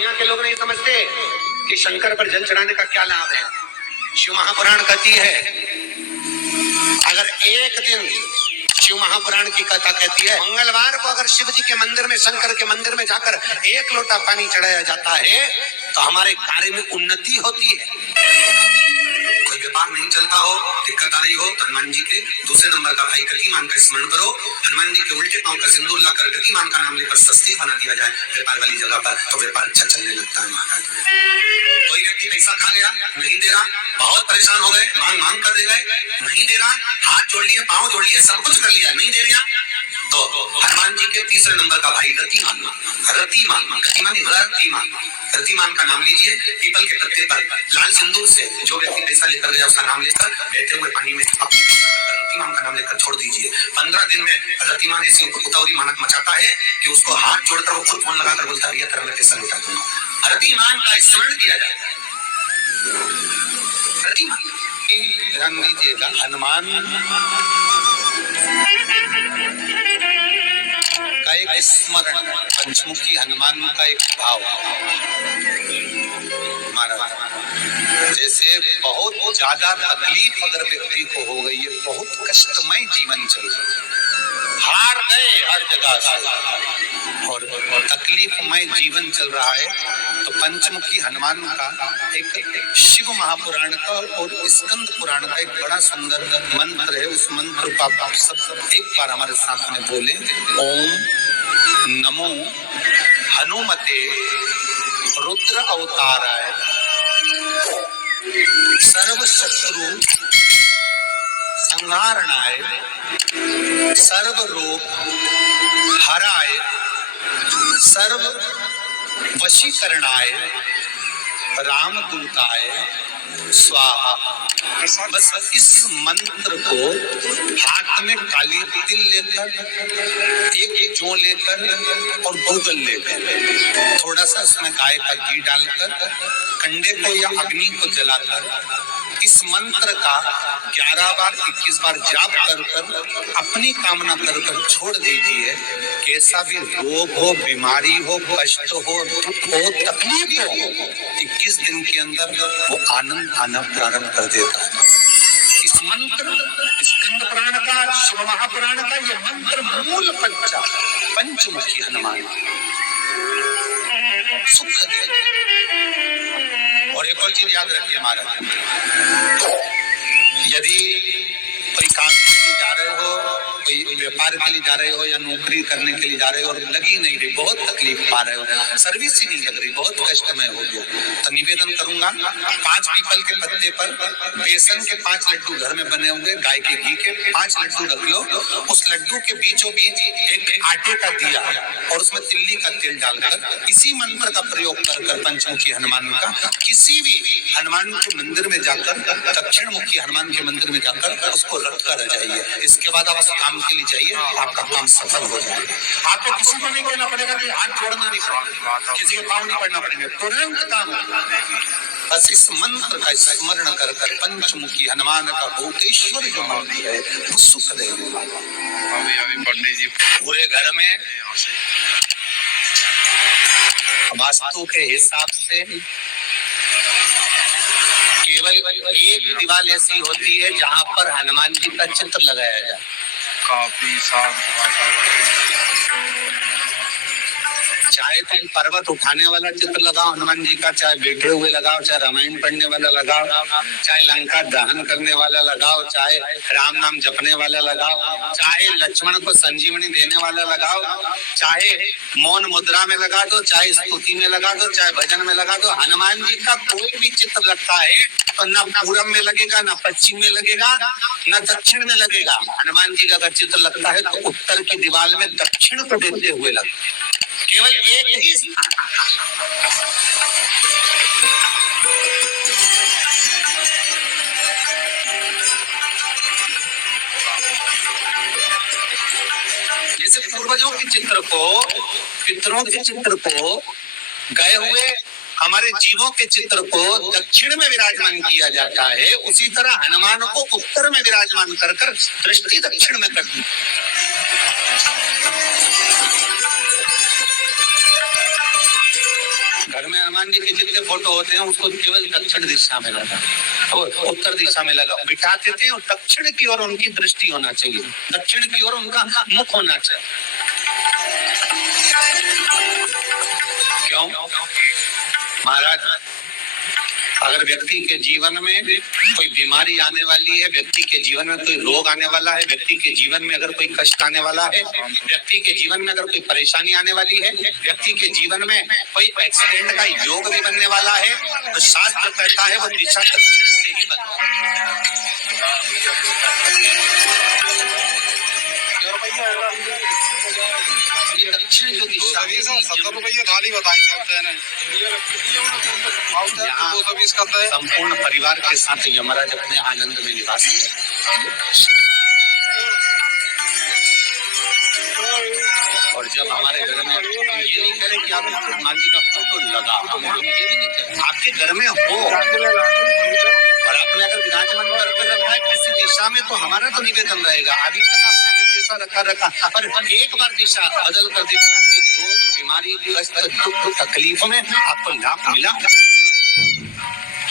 दुनिया के लोग नहीं समझते कि शंकर पर जल चढ़ाने का क्या लाभ है। शिव महापुराण कहती है, अगर एक दिन शिव महापुराण की कथा कहती है, मंगलवार को अगर शिव जी के मंदिर में, शंकर के मंदिर में जाकर 1 लोटा पानी चढ़ाया जाता है तो हमारे कार्य में उन्नति होती है। कोई व्यापार नहीं चलता हो, दिक्कत आ रही हो, तो हनुमान जी के दूसरे नंबर का भाई गतिमान का स्मरण करो। हनुमान जी के उल्टे पांव का सिंदूर लाकर गतिमान का नाम लेकर सस्ती बना दिया जाए व्यापार वाली जगह पर, तो व्यापार अच्छा चलने लगता है महाराज। कोई व्यक्ति पैसा खा गया, नहीं दे रहा, बहुत परेशान हो गए, मांग मांग कर दे गए, नहीं दे रहा, हाथ जोड़ लिए, पांव जोड़ लिए, सब कुछ कर लिया, नहीं दे रहा, तो हनुमान जी के तीसरे नंबर का भाई रतिमान, रतिमान का नाम लीजिए। पीपल के पत्ते पर लाल सिंदूर से जो व्यक्ति पैसा लेकर गया उसका नाम लेकर बहते हुए पानी में अपनी रतिमान का नाम लेकर छोड़ दीजिए। 15 दिन में रतिमान ऐसी उतावली मानक मचाता है कि उसको हाथ जोड़कर वो खुद फोन लगाकर बोलता है, भैया मैं पैसा लौटा दूंगा। रतिमान का स्मरण किया जाता है। रतिमान ध्यान दीजिएगा, हनुमान का एक स्मरण, पंचमुखी हनुमान का एक भाव। महाराज जैसे बहुत ज्यादा तकलीफ अगर व्यक्ति को हो गई है, बहुत कष्टमय जीवन चल रहा है, हार गए हर जगह से और तकलीफमय जीवन चल रहा है, तो पंचमुखी हनुमान का एक शिव महापुराण का और स्कंद पुराण का एक बड़ा सुंदर मंत्र है। उस मंत्र को आप सब एक बार हमारे साथ में बोले, ओम नमो हनुमते रुद्र अवताराय सर्व शत्रु संहारणाय सर्व रोग हराय सर्व वशीकरणाय रामदूताय स्वाहा। बस इस मंत्र को हाथ में काली तिल लेकर, एक जौ लेकर और गूगल लेकर, थोड़ा सा उसमें गाय का घी डालकर, कंडे को या अग्नि को जलाकर इस मंत्र का 11 बार 21 बार जाप कर अपनी कामना कर छोड़ दीजिए। कैसा भी रोग हो, बीमारी हो, कष्ट हो, दुख हो, तकलीफ हो, 21 दिन के अंदर वो आनंद आना प्रारंभ कर देता है। इस मंत्र, स्कंद पुराण का, शिव महापुराण का ये मंत्र मूल पंचा पंचमुखी हनुमान सुख दे। और एक और चीज याद रखिए महाराज, यदि कोई काम के लिए जा रहे हो, कोई व्यापार के लिए जा रहे हो या नौकरी करने के लिए जा रहे हो और लगी नहीं रही, बहुत तकलीफ पा रहे हो, सर्विस ही नहीं लग रही, बहुत कष्टमय हो गया, तो निवेदन करूंगा 5 पीपल के पत्ते पर बेसन के 5 लड्डू घर में बने होंगे, गाय के घी के 5 लड्डू रख लो, उस लड्डू के बीचों बीच एक आटे का दिया और उसमें तिल्ली का तेल डालकर इसी मंत्र का प्रयोग कर पंचमुखी हनुमान का किसी भी हनुमान के मंदिर में जाकर, दक्षिण मुखी हनुमान के मंदिर में जाकर उसको रख कर जाइए। इसके बाद आप उस काम के लिए जाइए, आपका काम सफल हो जाएगा। आपको किसी को नहीं कहना पड़ेगा कि हाथ जोड़ना नहीं पड़ेगा, किसी के पाँव नहीं पड़ना पड़ेगा, तुरंत काम होगा। बस इस मंत्र का स्मरण कर पंचमुखी हनुमान का भूतेश्वर जो मंत्र है वो सुख देगा। पंडित जी पूरे घर में वास्तु के हिसाब से केवल एक दीवार ऐसी होती है जहाँ पर हनुमान जी का चित्र लगाया जाए। काफी शांत वातावरण, चाहे तुम पर्वत उठाने वाला चित्र लगाओ हनुमान जी का, चाहे बैठे हुए लगाओ, चाहे रामायण पढ़ने वाला लगाओ, चाहे लंका दहन करने वाला लगाओ, चाहे राम नाम जपने वाला लगाओ, चाहे लक्ष्मण को संजीवनी देने वाला लगाओ, चाहे मौन मुद्रा में लगा दो, चाहे स्तुति में लगा दो, चाहे भजन में लगा दो, हनुमान जी का कोई भी चित्र लगता है तो न पूरब में लगेगा, न पश्चिम में लगेगा, न दक्षिण में लगेगा। हनुमान जी का अगर चित्र लगता है तो उत्तर की दीवार में दक्षिण को देते हुए लगता है। केवल एक ही जैसे पूर्वजों के चित्र को, पितरों के चित्र को, गए हुए हमारे जीवों के चित्र को दक्षिण में विराजमान किया जाता है, उसी तरह हनुमान को उत्तर में विराजमान कर दृष्टि दक्षिण में कर दी। घर में हनुमान जी के जितने फोटो होते हैं उसको केवल दक्षिण दिशा में लगा और उत्तर दिशा में लगा बिठाते थे और दक्षिण की ओर उनकी दृष्टि होना चाहिए, दक्षिण की ओर उनका मुख होना चाहिए। क्यों? महाराज, अगर व्यक्ति के जीवन में कोई बीमारी आने वाली है, व्यक्ति के जीवन में कोई रोग आने वाला है, व्यक्ति के जीवन में अगर कोई कष्ट आने वाला है, व्यक्ति के जीवन में अगर कोई परेशानी आने वाली है, व्यक्ति के जीवन में कोई एक्सीडेंट का योग भी बनने वाला है, तो शास्त्र कहता है वो दिशा दक्षिण से ही बनता ये दक्षिण जो दिशा है, थाली बताई संपूर्ण परिवार के साथ यमराज अपने आनंद में निवास करते। और जब हमारे घर में ये नहीं करें कि आप हनुमान जी का फोटो लगा, हम ये भी नहीं करें, आपके घर में हो और आपने अगर विराजमान करके रखा है किसी दिशा में, तो हमारा तो निवेदन रहेगा, अभी तक आपने अगर जैसा रखा पर एक बार दिशा बदल कर देखना कि रोग बीमारी कष्ट दुख तकलीफ में आपको लाभ मिला।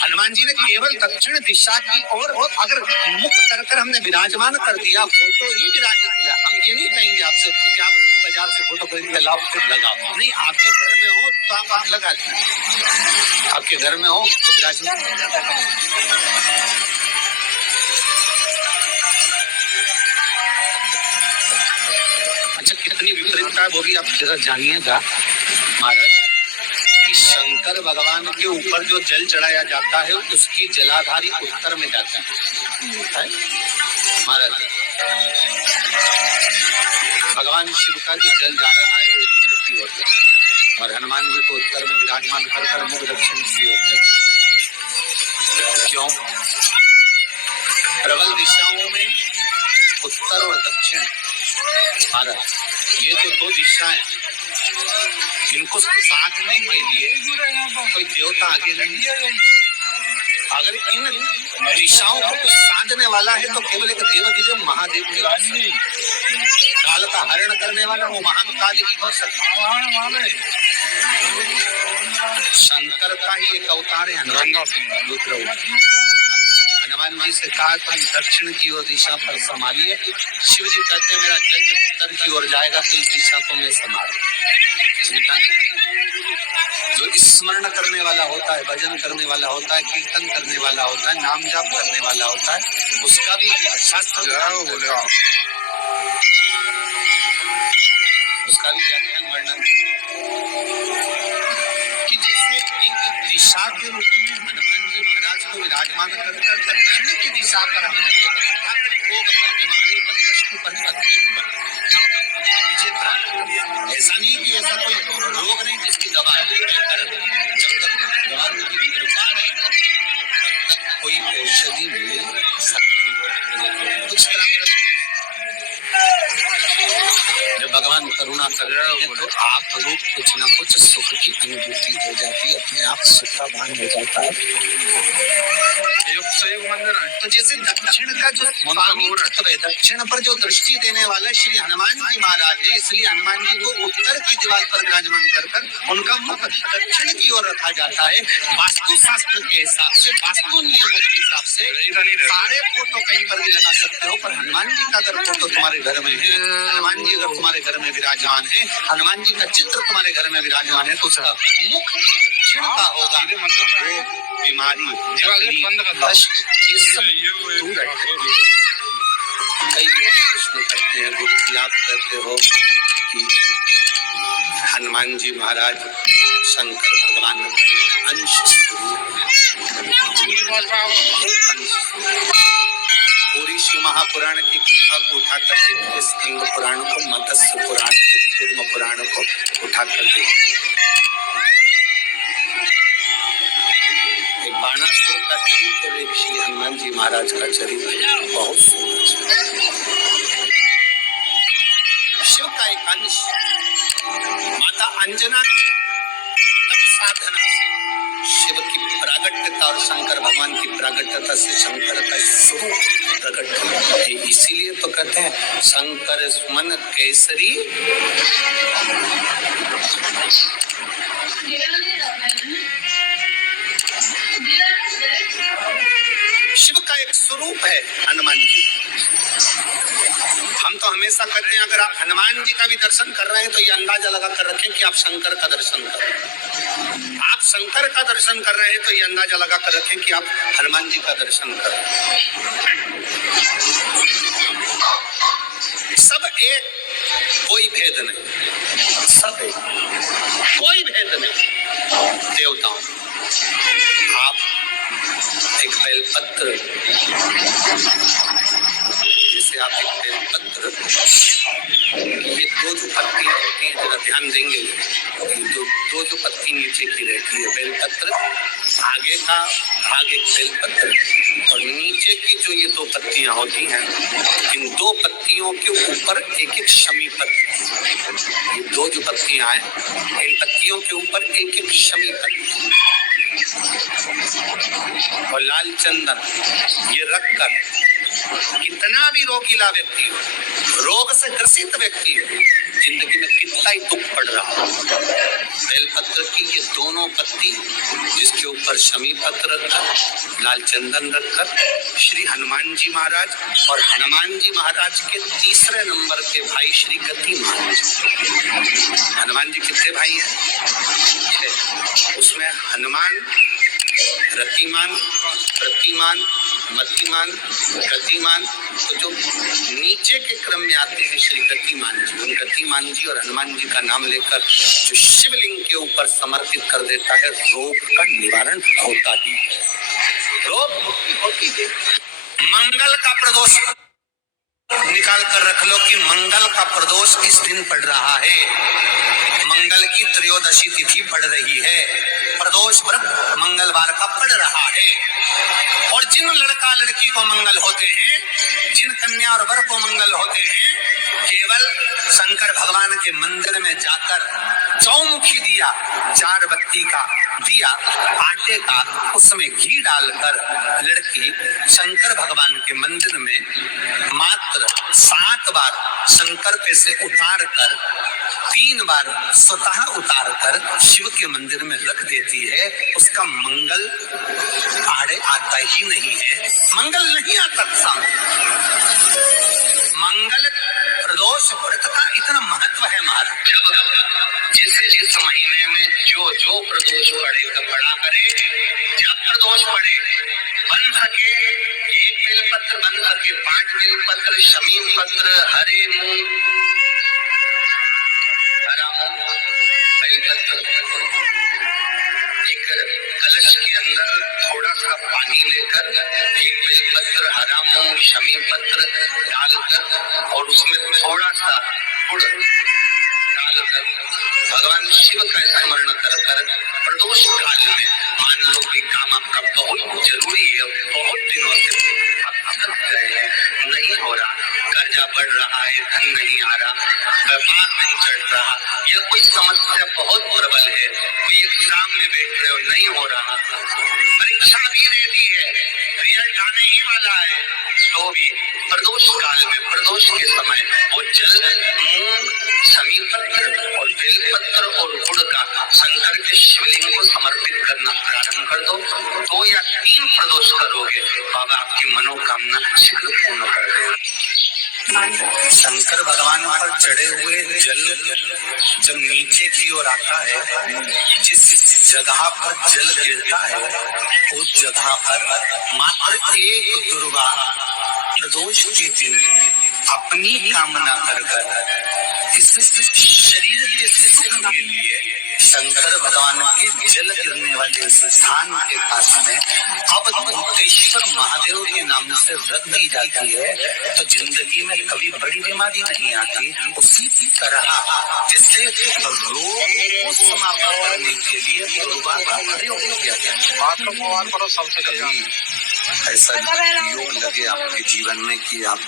हनुमान जी ने केवल दक्षिण दिशा की ओर अगर मुख कर हमने विराजमान कर दिया, फोटो ही विराजित किया। हम ये नहीं कहेंगे आपसे कि आप बाजार से फोटो खरीद के लाओ फिर लगाओ, नहीं, आपके घर में हो तो आप लगा दीजिए, आपके घर में हो तो विराजमान। अच्छा, कितनी विपरीतता है वो भी आप जरा जानिएगा महाराज। शंकर भगवान के ऊपर जो जल चढ़ाया जाता है उसकी जलाधारी उत्तर में जाता है महाराज। भगवान शिव का जो जल जा रहा है वो उत्तर की ओर है और हनुमान जी को उत्तर में विराजमान कर मुख दक्षिण की ओर है। क्यों? प्रबल दिशाओं में उत्तर और दक्षिण महाराज, ये तो दो दिशाएं, इनको साधने के लिए कोई देवता आगे नहीं है। अगर इन दिशाओं को कुछ साधने वाला है तो केवल एक देव जो महादेव की काल का हरण करने वाला वो महाकाल ही हो सकता है। शंकर का ही एक अवतार है हनुमान जी से कहा तुम दक्षिण की ओर दिशा पर संभालिए। शिव जी कहते हैं मेरा जल जब उत्तर की ओर जाएगा तो इस दिशा को मैं संभालूं, चिंता नहीं। जो स्मरण करने वाला होता है, भजन करने वाला होता है, कीर्तन करने वाला होता है, नाम जाप करने वाला होता है, उसका भी शास्त्र उसका भी व्याख्यान वर्णन कि जैसे एक दिशा के रूप में हनुमान जी महाराज को विराजमान कर दक्षिण की दिशा पर हमने रोग पर, बीमारी पर, कष्ट पर, तकलीफ पर ऐसा नहीं कि ऐसा कोई रोग नहीं जिसकी दवा है, जब तक भगवान की कृपा नहीं तब तक कोई औषधि मिल सकती। कुछ तरह जब भगवान करुणा कर रहे हैं तो आप लोग कुछ ना कुछ सुख की अनुभूति हो जाती है, अपने आप सुखाभान हो जाता है। मंदिर है तो जैसे दक्षिण का जो है, दक्षिण पर जो दृष्टि देने वाला श्री हनुमान जी महाराज है, इसलिए हनुमान जी को उत्तर की दीवार पर विराजमान कर उनका मुख दक्षिण की ओर रखा जाता है। वास्तु शास्त्र के हिसाब से, वास्तु नियमों के हिसाब से सारे फोटो कहीं पर भी लगा सकते हो, पर हनुमान जी का अगर फोटो तुम्हारे घर में है, हनुमान जी अगर तुम्हारे घर में विराजमान है, हनुमान जी का चित्र तुम्हारे घर में विराजमान है, तो उसका मुख दक्षिण का होगा। रोग बीमारी कष्ट ये सब दूर रहेगा। कई लोग प्रश्न करते हैं गुरु जी आप कहते हो कि हनुमान जी महाराज शंकर भगवान का अंश पूरी शिव महापुराण की कथा को उठाकर देखिए, स्कंद पुराण को, मत्स्य पुराण को, कूर्म पुराण को उठाकर देखिए। बाणासुर का चरित्र एक श्री हनुमान जी महाराज का चरित्र बहुत सुंदर। शिव का एक अंश माता अंजना के तप साधना से शिव की प्रागट्यता और शंकर भगवान की प्रागट्यता से शंकर का स्वरूप प्रकट है। इसीलिए तो कहते हैं शंकर मन केसरी शिव का एक स्वरूप है हनुमान जी। हम तो हमेशा कहते हैं अगर आप हनुमान जी का भी दर्शन कर रहे हैं तो ये अंदाजा लगा कर रखें कि आप शंकर का दर्शन कर रहे हैं। आप शंकर का दर्शन कर रहे हैं तो ये अंदाजा लगा कर रखें कि आप हनुमान जी का दर्शन कर रहे हैं। सब एक, कोई भेद नहीं, सब एक, कोई भेद नहीं। देवताओं, आप एक बेलपत्र, जैसे आप एक बेलपत्र, ये दो जो पत्तियां होती हैं, जरा ध्यान देंगे, ये दो जो पत्ती नीचे की रहती है बेलपत्र, आगे का भाग एक बेलपत्र और नीचे की जो ये दो पत्तियां होती हैं, इन दो पत्तियों के ऊपर एक एक शमी पत्र, ये दो जो पत्तियां हैं इन पत्तियों के ऊपर एक एक शमी पत्र और लाल चंदन ये रखकर कितना भी रोगीला व्यक्ति हो, रोग से ग्रसित व्यक्ति हो, जिंदगी में कितना ही दुख पड़ रहा हो, बेलपत्र की ये दोनों पत्ती जिसके ऊपर शमी पत्र रखकर, लाल चंदन रखकर श्री हनुमान जी महाराज और हनुमान जी महाराज के तीसरे नंबर के भाई श्री गति महाराज। हनुमान जी कितने भाई हैं? उसमें हनुमान, रतिमान, प्रतिमान, मतिमान, गतिमान, तो जो नीचे के क्रम में आते हैं श्री गतिमान जी, उन गतिमान जी और हनुमान जी का नाम लेकर जो शिवलिंग के ऊपर समर्पित कर देता है, रोग का निवारण होता ही, रोग होती है। मंगल का प्रदोष निकाल कर रख लो कि मंगल का प्रदोष इस दिन पड़ रहा है, मंगल की त्रयोदशी तिथि पड़ रही है, प्रदोष व्रत मंगलवार का पड़ रहा है। और जिन लड़का लड़की को मंगल होते हैं, जिन कन्या और वर को मंगल होते हैं, केवल शंकर भगवान के मंदिर में जाकर चौमुखी दिया, 4 बत्ती का दिया आटे का, उसमें घी डालकर लड़की शंकर भगवान के मंदिर में मात्र 7 बार शंकर पे से उतार कर 3 बार स्वतः उतार कर शिव के मंदिर में रख देती है, उसका मंगल आड़े आता ही नहीं है, मंगल नहीं आता सामने। मंगल प्रदोष व्रत का इतना महत्व है महाराज। जिस महीने में जो प्रदोष पड़ा करे, जब प्रदोष पड़े, बन सके 1 बेलपत्र, बन सके 5 बेलपत्र, शमी पत्र, हरे मूंग, हरा मूंग, बेलपत्र, एक कलश के अंदर थोड़ा सा पानी लेकर 1 बेलपत्र, हरा मूंग, शमी पत्र डालकर और उसमें थोड़ा सा गुड़ डालकर भगवान शिव का स्मरण कर कर प्रदोष काल में, मान लो कि काम आपका बहुत जरूरी है, बहुत दिनों से थक गए हैं, नहीं हो रहा, कर्जा बढ़ रहा है, धन नहीं आ रहा, व्यापार नहीं चढ़ रहा, या कोई समस्या बहुत प्रबल है, कोई एग्जाम में बैठ रहे हो नहीं हो रहा, परीक्षा भी दे दी है, रिजल्ट आने ही वाला है, तो भी प्रदोष काल में, प्रदोष के समय वो जल, मूंग, शमी पत्र और बेलपत्र और गुड़ का शंकर के शिवलिंग को समर्पित करना प्रारंभ कर दो। 2 या 3 प्रदोष करोगे, बाबा आपकी मनोकामना शीघ्र पूर्ण कर देगा। शंकर भगवान पर चढ़े हुए जल जब नीचे की ओर आता है, जिस जगह पर जल गिरता है उस जगह पर मात्र एक दुर्गा प्रदोष के दिन अपनी कामना कर इस शरीर के सुख के लिए शंकर भगवान के जल गिरने वाले स्थान के पास में अवधूतेश्वर महादेव के नाम से रख दी जाती है, तो जिंदगी में कभी बड़ी बीमारी नहीं आती। उसी तरह जिससे रोग को समाप्त करने के लिए दुर्गा का प्रयोग किया जाता है। ऐसा योग लगे आपके जीवन में कि आप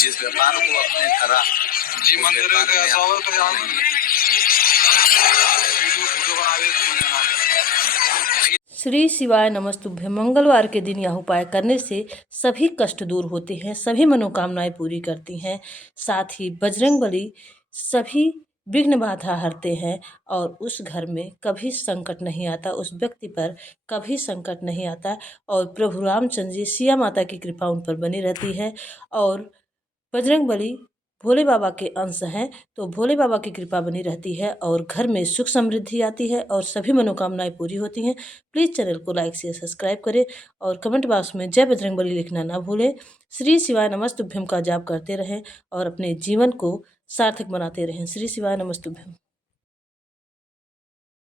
जिस व्यापार को अपने तरह जी मंदिर श्री शिवाय नमस्तुभ्यं। मंगलवार के दिन यह उपाय करने से सभी कष्ट दूर होते हैं, सभी मनोकामनाएं पूरी करती हैं। साथ ही बजरंगबली सभी विघ्न बाधा हरते हैं और उस घर में कभी संकट नहीं आता, उस व्यक्ति पर कभी संकट नहीं आता। और प्रभु रामचंद्र जी, सिया माता की कृपा उन पर बनी रहती है। और बजरंगबली भोले बाबा के अंश हैं, तो भोले बाबा की कृपा बनी रहती है और घर में सुख समृद्धि आती है और सभी मनोकामनाएं पूरी होती हैं। प्लीज़ चैनल को लाइक शेयर सब्सक्राइब करें और कमेंट बॉक्स में जय बजरंगबली लिखना ना भूलें। श्री शिवाय नमस्तुभ्यम का जाप करते रहें और अपने जीवन को सार्थक बनाते रहें। श्री शिवाय नमस्तुभ्यम।